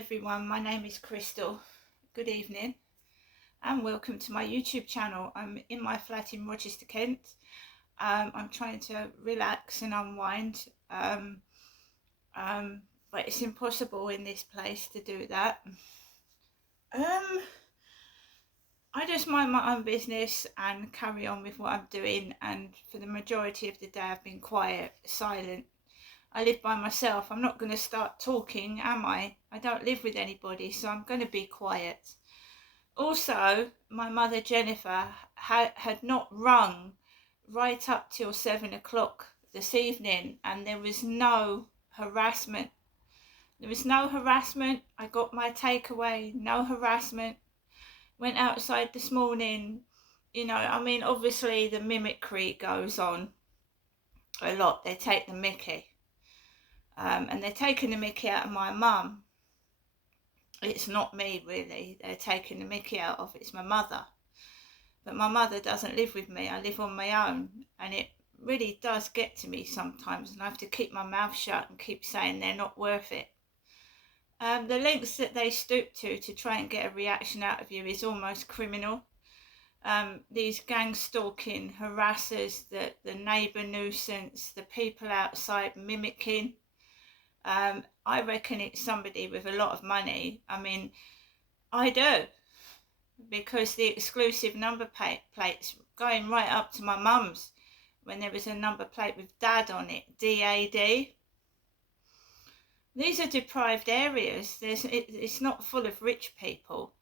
everyone, my name is Crystal. Good evening and welcome to my YouTube channel. I'm in my flat in Rochester, Kent. I'm trying to relax and unwind, but it's impossible in this place to do that. I just mind my own business and carry on with what I'm doing, and for the majority of the day I've been quiet, silent. I live by myself. I'm not going to start talking, am I? I don't live with anybody, so I'm going to be quiet. Also, my mother Jennifer had not rung right up till 7 o'clock this evening, and there was no harassment. I got my takeaway, no harassment. Went outside this morning, obviously the mimicry goes on a lot. They take the mickey. And they're taking the mickey out of my mum. It's not me, really. They're taking the mickey out of, it's my mother. But my mother doesn't live with me. I live on my own. And it really does get to me sometimes. And I have to keep my mouth shut and keep saying they're not worth it. The lengths that they stoop to try and get a reaction out of you is almost criminal. These gang stalking harassers, the neighbour nuisance, the people outside mimicking. I reckon it's somebody with a lot of money. I mean, I do, because the exclusive number plates going right up to my mum's, when there was a number plate with Dad on it, DAD. These are deprived areas. It's not full of rich people.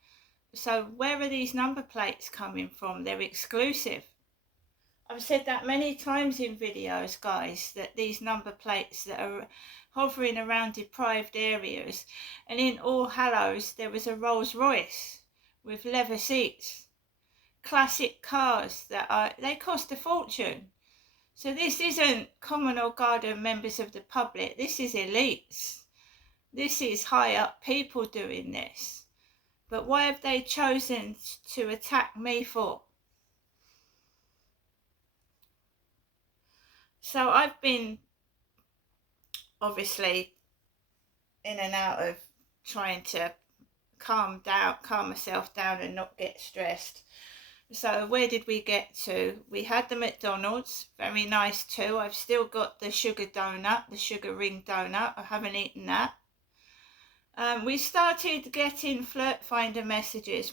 So where are these number plates coming from? They're exclusive. I've said that many times in videos, guys, that these number plates that are hovering around deprived areas, and in All Hallows there was a Rolls Royce with leather seats, classic cars they cost a fortune. So this isn't common or garden members of the public, this is elites. This is high up people doing this. But why have they chosen to attack me for? So I've been obviously in and out of trying to calm myself down and not get stressed. So where did we get to? We had the McDonald's, very nice too. I've still got the sugar donut, the sugar ring donut. I haven't eaten that. We started getting flirt finder messages.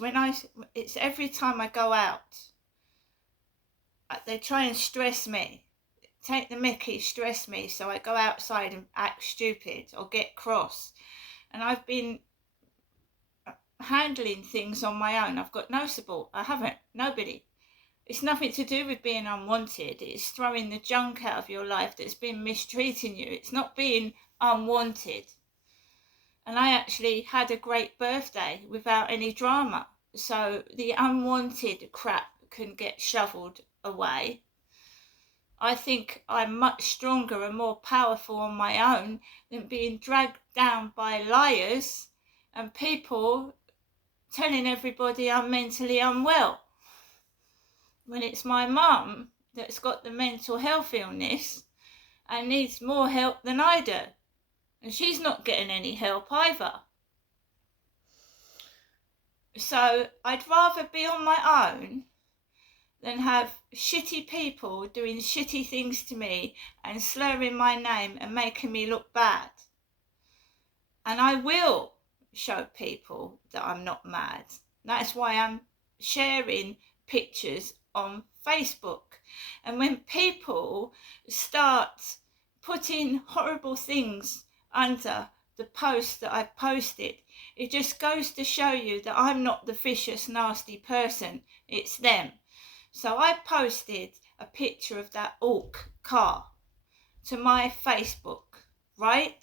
It's every time I go out, they try and stress me. Take the mickey, stress me, so I go outside and act stupid or get cross. And I've been handling things on my own. I've got no support. I haven't. Nobody. It's nothing to do with being unwanted. It's throwing the junk out of your life that's been mistreating you. It's not being unwanted. And I actually had a great birthday without any drama. So the unwanted crap can get shoveled away. I think I'm much stronger and more powerful on my own than being dragged down by liars and people telling everybody I'm mentally unwell. When it's my mum that's got the mental health illness and needs more help than I do. And she's not getting any help either. So I'd rather be on my own than have shitty people doing shitty things to me and slurring my name and making me look bad. And I will show people that I'm not mad. That's why I'm sharing pictures on Facebook. And when people start putting horrible things under the post that I've posted, it just goes to show you that I'm not the vicious, nasty person. It's them. So I posted a picture of that Orc car to my Facebook, right?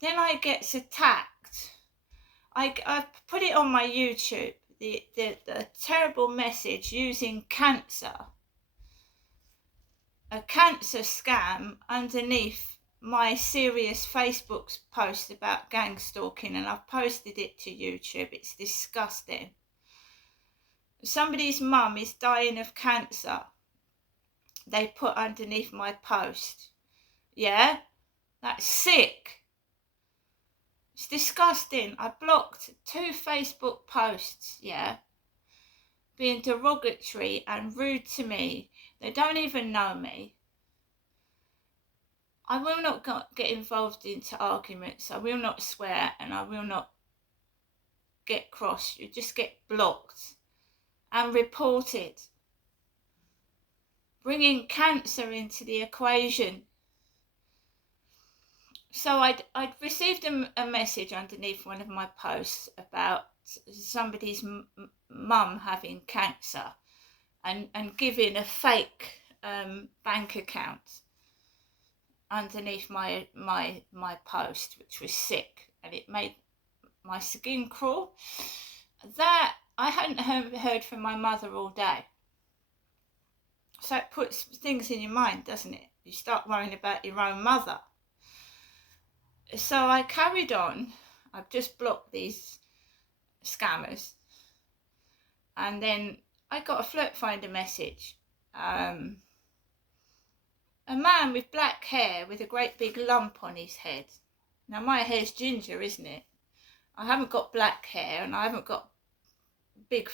Then I gets attacked. I put it on my YouTube, the terrible message using cancer, a cancer scam underneath my serious Facebook post about gang stalking, and I've posted it to YouTube. It's disgusting. Somebody's mum is dying of cancer, they put underneath my post. Yeah, that's sick. It's disgusting. I blocked 2 Facebook posts, yeah, being derogatory and rude to me. They don't even know me. I will not get involved into arguments. I will not swear, and I will not get cross. You just get blocked and reported. Bringing cancer into the equation. So I'd received a message underneath one of my posts about somebody's mum having cancer and giving a fake bank account underneath my post, which was sick, and it made my skin crawl. That I hadn't heard from my mother all day. So it puts things in your mind, doesn't it? You start worrying about your own mother. So I carried on. I've just blocked these scammers. And then I got a Flirt Finder message. A man with black hair with a great big lump on his head. Now my hair's ginger, isn't it? I haven't got black hair and I haven't got big,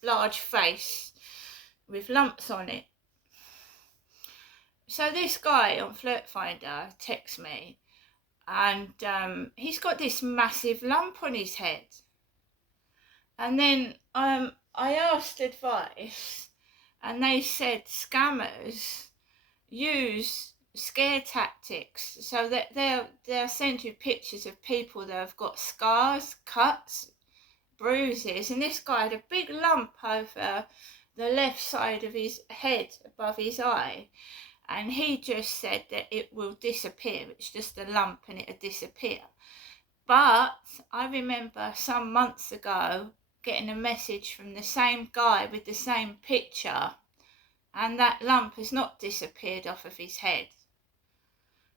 large face with lumps on it. So this guy on Flirt Finder texts me, and he's got this massive lump on his head. And then I asked advice, and they said scammers use scare tactics, so that they'll send you pictures of people that have got scars, cuts, bruises, and this guy had a big lump over the left side of his head above his eye, and he just said that it will disappear. It's just a lump and it'll disappear. But I remember some months ago getting a message from the same guy with the same picture, and that lump has not disappeared off of his head.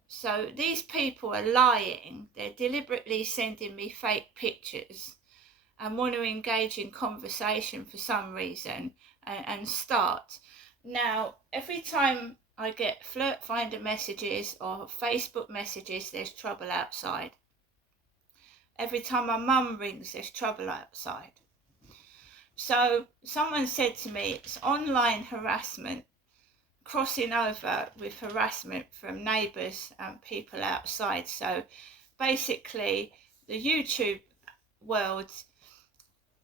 So these people are lying. They're deliberately sending me fake pictures and want to engage in conversation for some reason and start. Now, every time I get Flirt Finder messages or Facebook messages, there's trouble outside. Every time my mum rings, there's trouble outside. So someone said to me, it's online harassment, crossing over with harassment from neighbours and people outside. So basically, the YouTube world,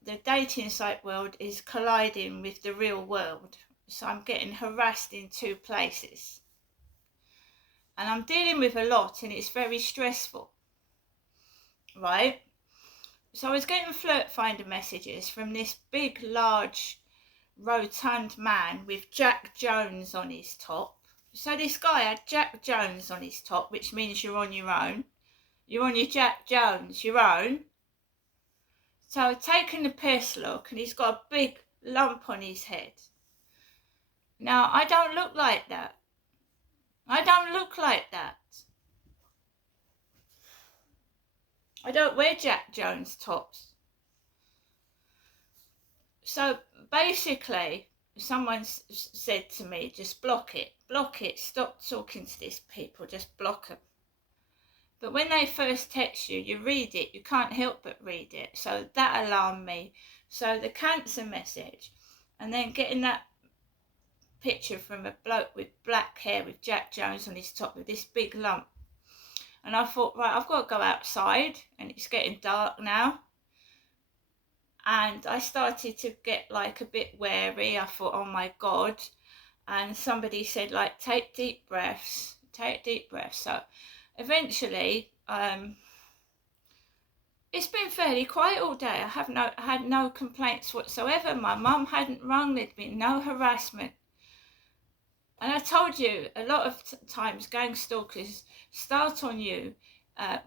the dating site world, is colliding with the real world. So I'm getting harassed in 2 places. And I'm dealing with a lot, and it's very stressful. Right? So I was getting Flirt Finder messages from this big, large, rotund man with Jack Jones on his top. So this guy had Jack Jones on his top, which means you're on your own. You're on your Jack Jones, your own. So I've taken the piss look, and he's got a big lump on his head. Now, I don't look like that. I don't look like that. I don't wear Jack Jones tops. So basically, someone said to me, just block it, stop talking to these people, just block them. But when they first text you, you read it, you can't help but read it. So that alarmed me. So the cancer message, and then getting that picture from a bloke with black hair with Jack Jones on his top with this big lump. And I thought, right, I've got to go outside, and it's getting dark now. And I started to get like a bit wary. I thought, oh my God. And somebody said, like, take deep breaths. So eventually, it's been fairly quiet all day. I had no complaints whatsoever. My mum hadn't rung. There'd been no harassment. And I told you, a lot of times gang stalkers start on you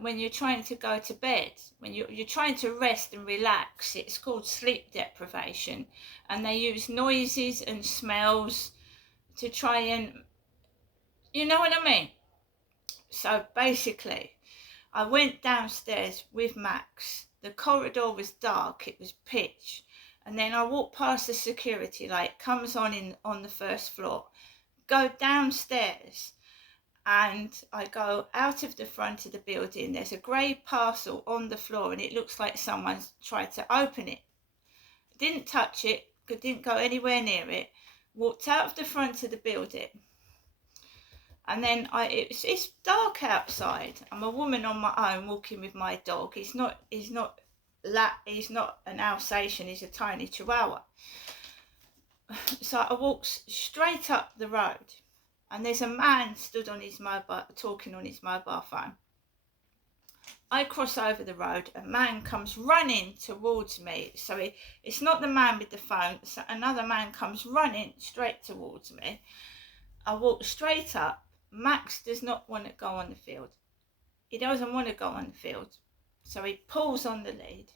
when you're trying to go to bed, when you're trying to rest and relax. It's called sleep deprivation. And they use noises and smells to try and, you know what I mean? So basically, I went downstairs with Max. The corridor was dark, it was pitch. And then I walked past the security light, comes on the first floor. Go downstairs, and I go out of the front of the building. There's a grey parcel on the floor and it looks like someone's tried to open it. Didn't touch it, didn't go anywhere near it. Walked out of the front of the building. And then it's dark outside. I'm a woman on my own walking with my dog. He's not an Alsatian, he's a tiny Chihuahua. So I walked straight up the road and there's a man stood on his mobile, talking on his mobile phone. I cross over the road, a man comes running towards me. So it's not the man with the phone, so another man comes running straight towards me. I walk straight up. Max does not want to go on the field. He doesn't want to go on the field. So he pulls on the lead.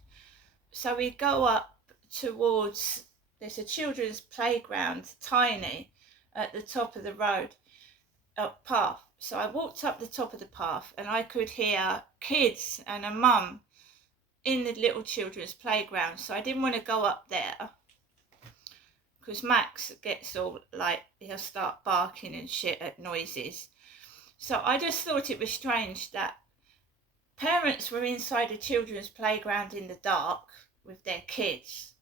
So we go up towards, there's a children's playground, tiny, at the top of the road, path. So I walked up the top of the path and I could hear kids and a mum in the little children's playground. So I didn't want to go up there because Max gets all like, he'll start barking and shit at noises. So I just thought it was strange that parents were inside a children's playground in the dark with their kids.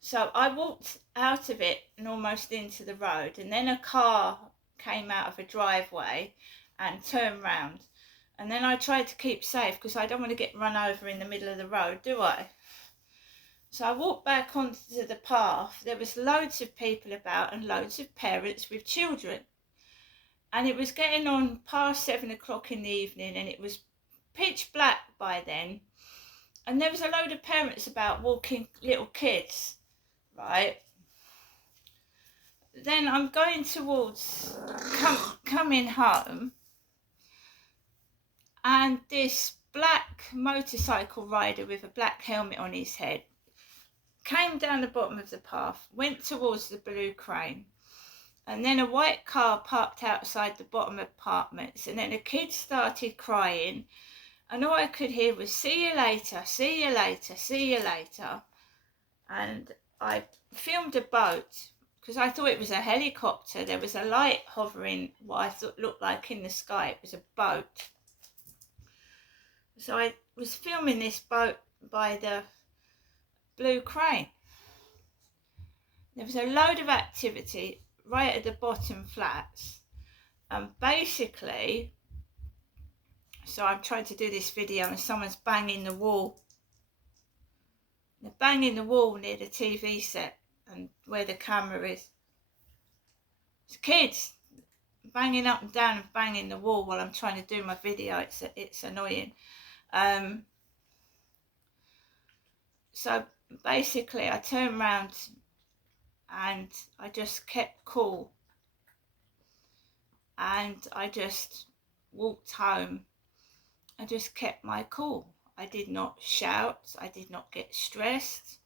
So I walked out of it and almost into the road, and then a car came out of a driveway and turned round. And then I tried to keep safe because I don't want to get run over in the middle of the road, do I? So I walked back onto the path. There was loads of people about and loads of parents with children. And it was getting on past 7 o'clock in the evening and it was pitch black by then. And there was a load of parents about walking little kids, right? Then I'm going towards coming home, and this black motorcycle rider with a black helmet on his head came down the bottom of the path, went towards the Blue Crane, and then a white car parked outside the bottom apartments, and then a kid started crying, and all I could hear was, "See you later, see you later, see you later." And I filmed a boat because I thought it was a helicopter. There was a light hovering, what I thought looked like in the sky. It was a boat. So I was filming this boat by the Blue Crane. There was a load of activity right at the bottom flats. And basically, so I'm trying to do this video and someone's banging the wall. They're banging the wall near the TV set and where the camera is. It's kids banging up and down and banging the wall while I'm trying to do my video. It's annoying. So basically I turned around and I just kept cool and I just walked home. I just kept my cool. I did not shout. I did not get stressed.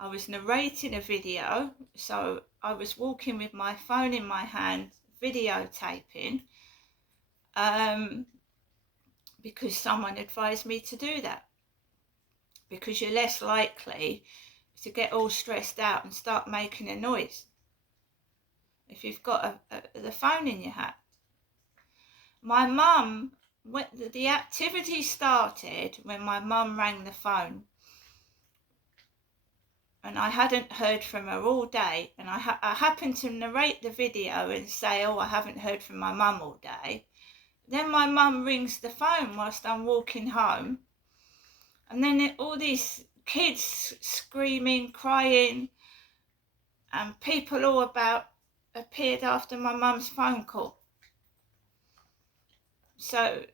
I was narrating a video, so I was walking with my phone in my hand, videotaping, because someone advised me to do that. Because you're less likely to get all stressed out and start making a noise if you've got the phone in your hand. My mum, the activity started when my mum rang the phone. And I hadn't heard from her all day. And I happened to narrate the video and say, "Oh, I haven't heard from my mum all day." Then my mum rings the phone whilst I'm walking home. And then all these kids screaming, crying, and people all about appeared after my mum's phone call. So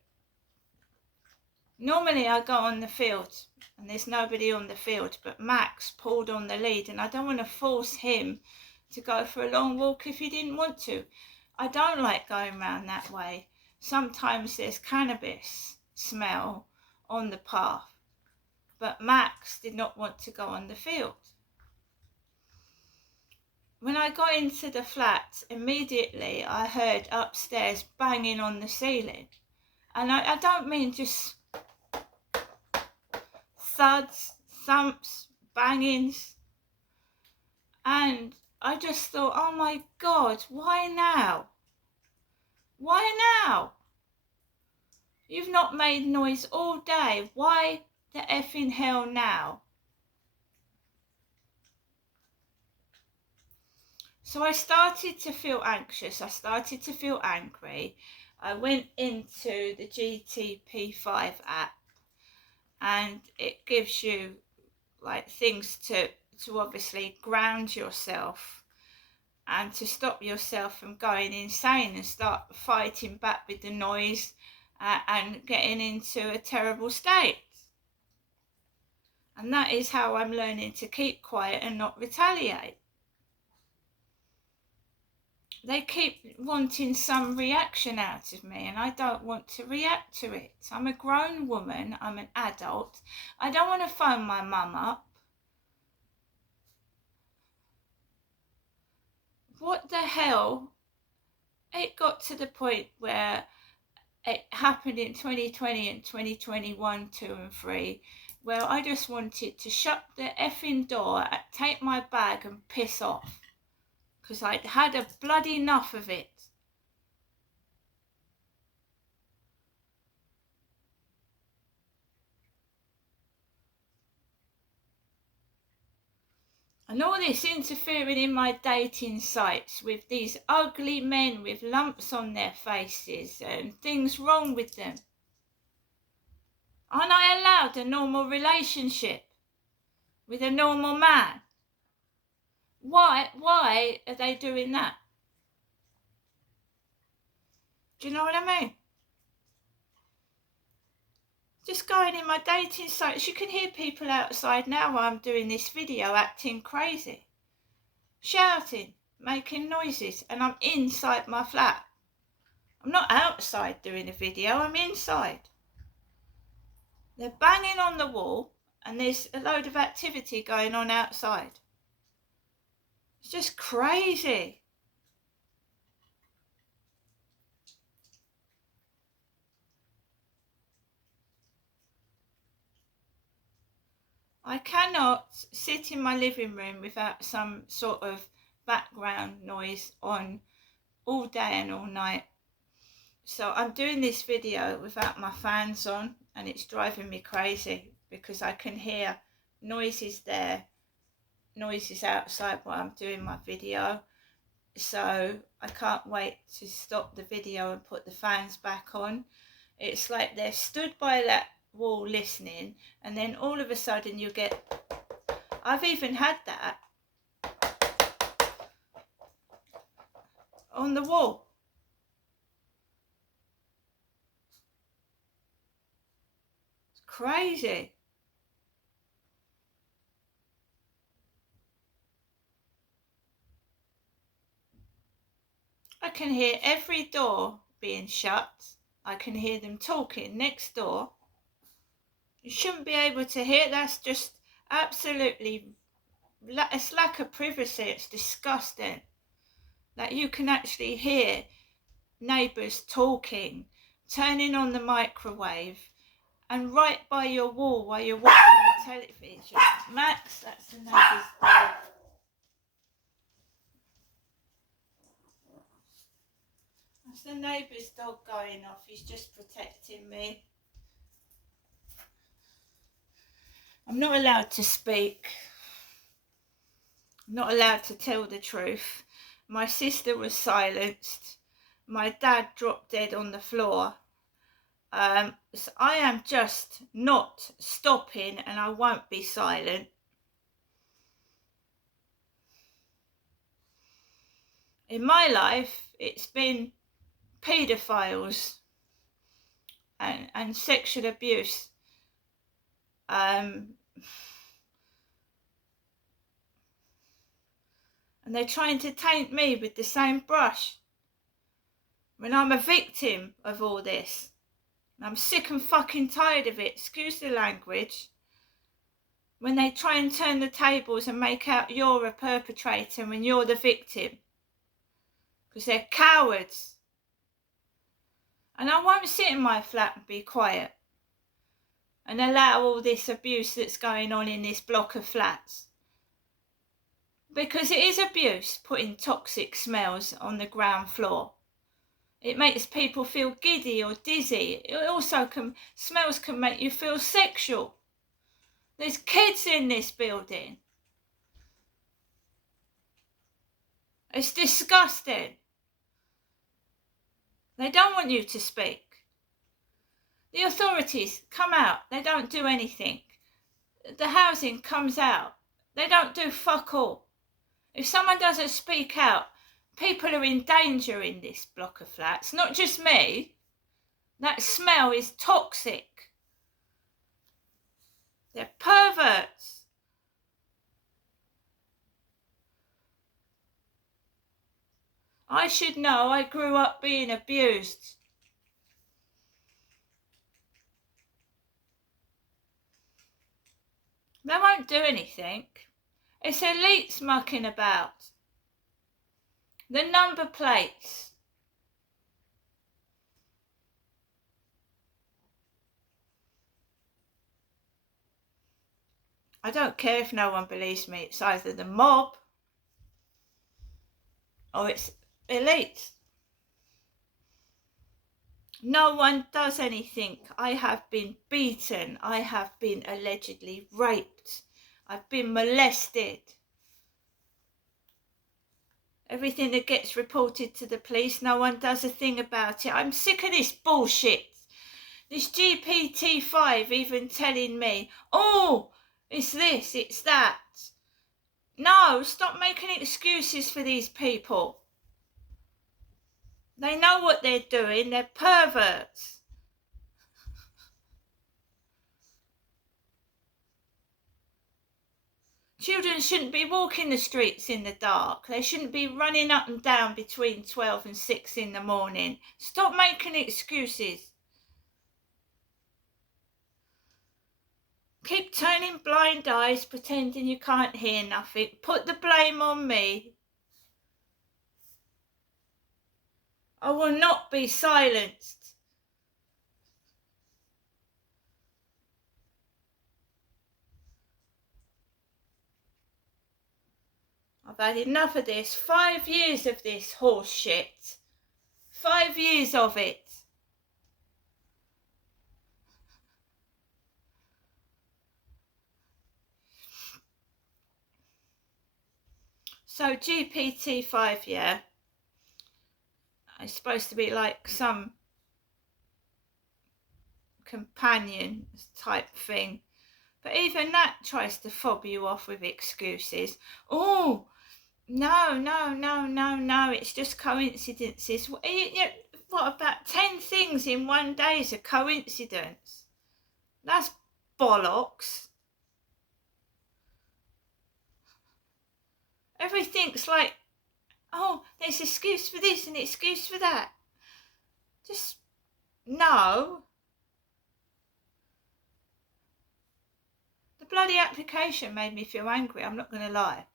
normally I go on the field and there's nobody on the field, but Max pulled on the lead and I don't want to force him to go for a long walk if he didn't want to. I don't like going round that way. Sometimes there's cannabis smell on the path, but Max did not want to go on the field. When I got into the flat, immediately I heard upstairs banging on the ceiling. And I don't mean just thuds, thumps, bangings. And I just thought, oh my God, why now? Why now? You've not made noise all day. Why the effing hell now? So I started to feel anxious. I started to feel angry. I went into the GTP5 app, and it gives you like things to obviously ground yourself and to stop yourself from going insane and start fighting back with the noise and getting into a terrible state. And that is how I'm learning to keep quiet and not retaliate. They keep wanting some reaction out of me, and I don't want to react to it. I'm a grown woman, I'm an adult. I don't want to phone my mum up. What the hell? It got to the point where it happened in 2020 and 2021, 2 and 3, where I just wanted to shut the effing door, take my bag and piss off. Because I'd had a bloody enough of it. And all this interfering in my dating sites with these ugly men with lumps on their faces and things wrong with them. Aren't I allowed a normal relationship with a normal man? Why are they doing that? Do you know what I mean? Just going in my dating sites, you can hear people outside now while I'm doing this video acting crazy, shouting, making noises, and I'm inside my flat. I'm not outside doing a video, I'm inside. They're banging on the wall and there's a load of activity going on outside. It's just crazy. I cannot sit in my living room without some sort of background noise on all day and all night. So I'm doing this video without my fans on, and it's driving me crazy because I can hear noises there, noises outside while I'm doing my video. So I can't wait to stop the video and put the fans back on. It's like they're stood by that wall listening, and then all of a sudden you get, I've even had that on the wall. It's crazy. I can hear every door being shut. I can hear them talking next door. You shouldn't be able to hear. That's just absolutely, it's lack of privacy. It's disgusting that you can actually hear neighbours talking, turning on the microwave, and right by your wall while you're watching the television. Max, that's the neighbour's dog. That's the neighbour's dog going off. He's just protecting me. I'm not allowed to speak. I'm not allowed to tell the truth. My sister was silenced. My dad dropped dead on the floor. So I am just not stopping, and I won't be silent. In my life, it's been paedophiles and sexual abuse. And they're trying to taint me with the same brush when I'm a victim of all this. And I'm sick and fucking tired of it, excuse the language, when they try and turn the tables and make out you're a perpetrator when you're the victim. Because they're cowards. And I won't sit in my flat and be quiet and allow all this abuse that's going on in this block of flats. Because it is abuse, putting toxic smells on the ground floor. It makes people feel giddy or dizzy. It also smells can make you feel sexual. There's kids in this building. It's disgusting. They don't want you to speak. The authorities come out. They don't do anything. The housing comes out. They don't do fuck all. If someone doesn't speak out, people are in danger in this block of flats. Not just me. That smell is toxic. They're perverts. I should know. I grew up being abused. They won't do anything. It's elites mucking about. The number plates. I don't care if no one believes me. It's either the mob or it's elites. No one does anything. I have been beaten. I have been allegedly raped. I've been molested. Everything that gets reported to the police, no one does a thing about it. I'm sick of this bullshit. This GPT-5 even telling me, oh, it's this, it's that. No, stop making excuses for these people. They know what they're doing. They're perverts. Children shouldn't be walking the streets in the dark. They shouldn't be running up and down between 12 and 6 in the morning. Stop making excuses. Keep turning blind eyes, pretending you can't hear nothing. Put the blame on me. I will not be silenced. I've had enough of this. 5 years of this horse shit. 5 years of it. So GPT-5, yeah, it's supposed to be like some companion type thing. But even that tries to fob you off with excuses. Oh, no, it's just coincidences. What about 10 things in one day is a coincidence? That's bollocks. Everything's like, oh, there's an excuse for this and an excuse for that. Just, no. The bloody application made me feel angry, I'm not going to lie.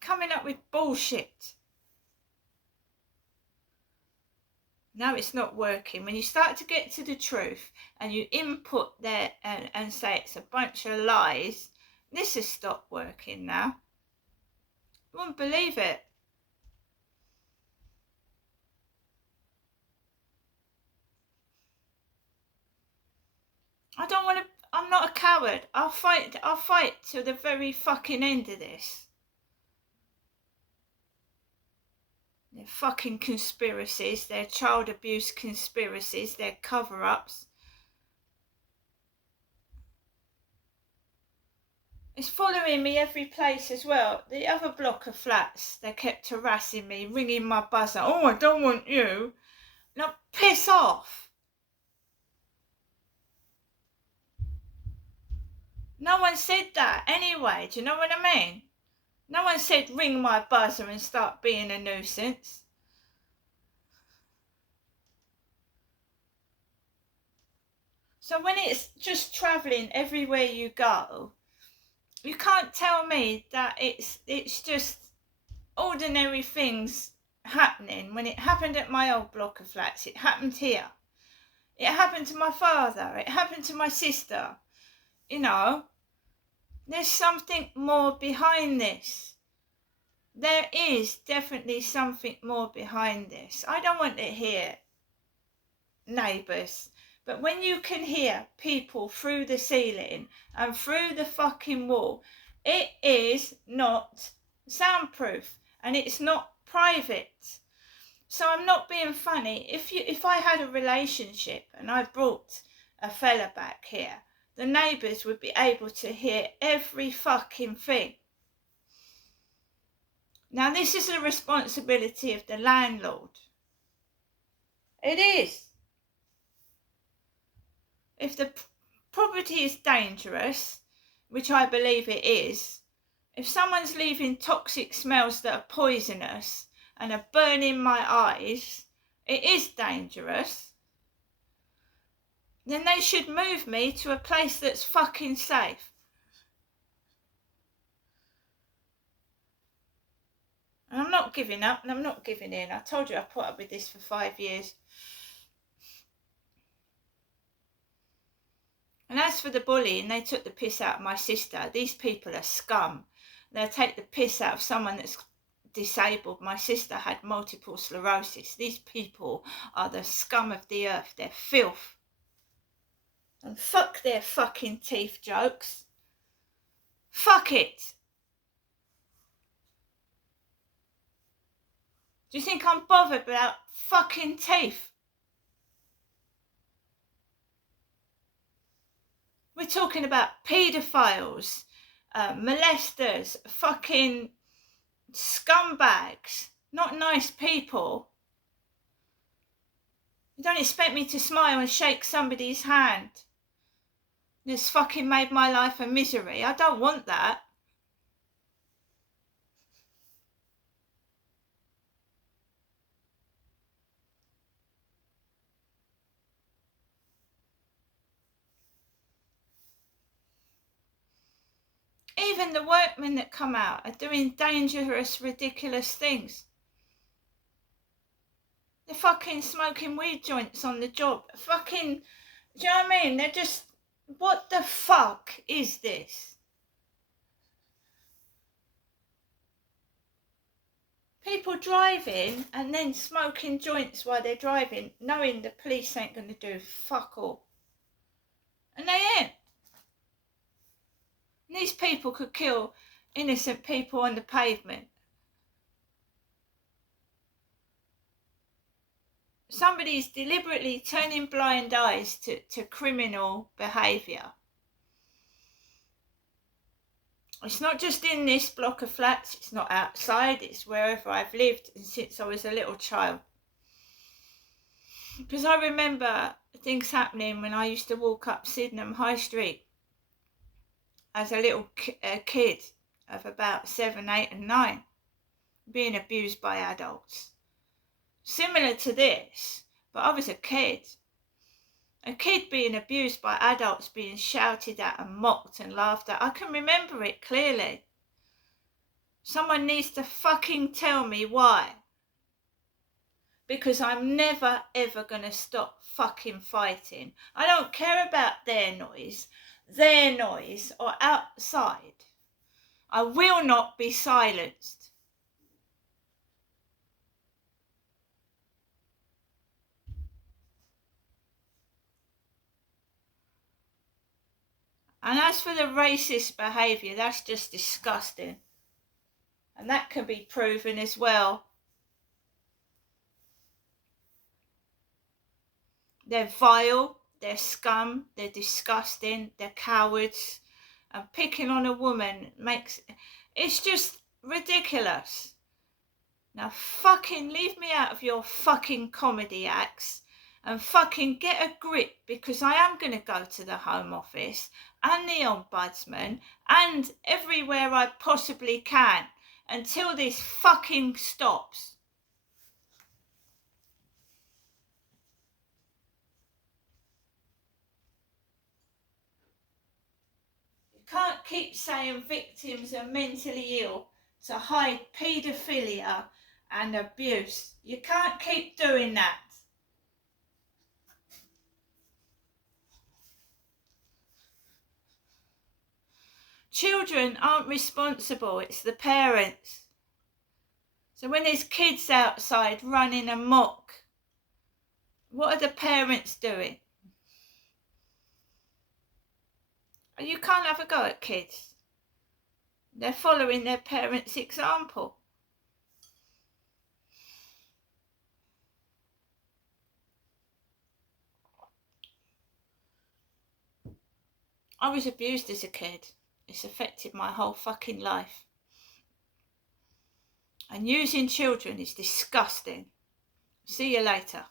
Coming up with bullshit. No, it's not working. When you start to get to the truth and you input there and say it's a bunch of lies, this has stopped working now. You wouldn't believe it. I don't want to, I'm not a coward. I'll fight till the very fucking end of this. They're fucking conspiracies, they're child abuse conspiracies, they're cover-ups. It's following me every place as well. The other block of flats, they kept harassing me, ringing my buzzer. Oh, I don't want you. Now, piss off. No one said that anyway, do you know what I mean? No one said ring my buzzer and start being a nuisance. So when it's just travelling everywhere you go, you can't tell me that it's just ordinary things happening. When it happened at my old block of flats, it happened here. It happened to my father. It happened to my sister. You know, there's something more behind this. there is definitely something more behind this. I don't want to hear neighbours, but when you can hear people through the ceiling and through the fucking wall, it is not soundproof and it's not private. So I'm not being funny. If I had a relationship and I brought a fella back here, the neighbours would be able to hear every fucking thing. Now this is the responsibility of the landlord. It is. If the property is dangerous, which I believe it is, if someone's leaving toxic smells that are poisonous and are burning my eyes, it is dangerous, then they should move me to a place that's fucking safe. And I'm not giving up and I'm not giving in. I told you I put up with this for 5 years. And as for the bullying, they took the piss out of my sister. These people are scum. They'll take the piss out of someone that's disabled. My sister had multiple sclerosis. These people are the scum of the earth. They're filth. And fuck their fucking teeth jokes. Fuck it. Do you think I'm bothered about fucking teeth? We're talking about paedophiles, molesters, fucking scumbags, not nice people. You don't expect me to smile and shake somebody's hand. It's fucking made my life a misery. I don't want that. Even the workmen that come out are doing dangerous, ridiculous things. They're fucking smoking weed joints on the job. Fucking, do you know what I mean? They're just, what the fuck is this? People driving and then smoking joints while they're driving, knowing the police ain't going to do fuck all. And they ain't. And these people could kill innocent people on the pavement. Somebody's deliberately turning blind eyes to criminal behaviour. It's not just in this block of flats, it's not outside, it's wherever I've lived since I was a little child. Because I remember things happening when I used to walk up Sydenham High Street as a little kid of about 7, 8 and 9, being abused by adults. Similar to this, but I was a kid. A kid being abused by adults, being shouted at and mocked and laughed at. I can remember it clearly. Someone needs to fucking tell me why. Because I'm never ever going to stop fucking fighting. I don't care about their noise or outside. I will not be silenced. And as for the racist behaviour, that's just disgusting. And that can be proven as well. They're vile, they're scum, they're disgusting, they're cowards. And picking on a woman it's just ridiculous. Now fucking leave me out of your fucking comedy acts and fucking get a grip, because I am going to go to the Home Office and the Ombudsman and everywhere I possibly can until this fucking stops. You can't keep saying victims are mentally ill to hide paedophilia and abuse. You can't keep doing that. Children aren't responsible, it's the parents. So when there's kids outside running amok, what are the parents doing? You can't have a go at kids. They're following their parents' example. I was abused as a kid. It's affected my whole fucking life. And using children is disgusting. See you later.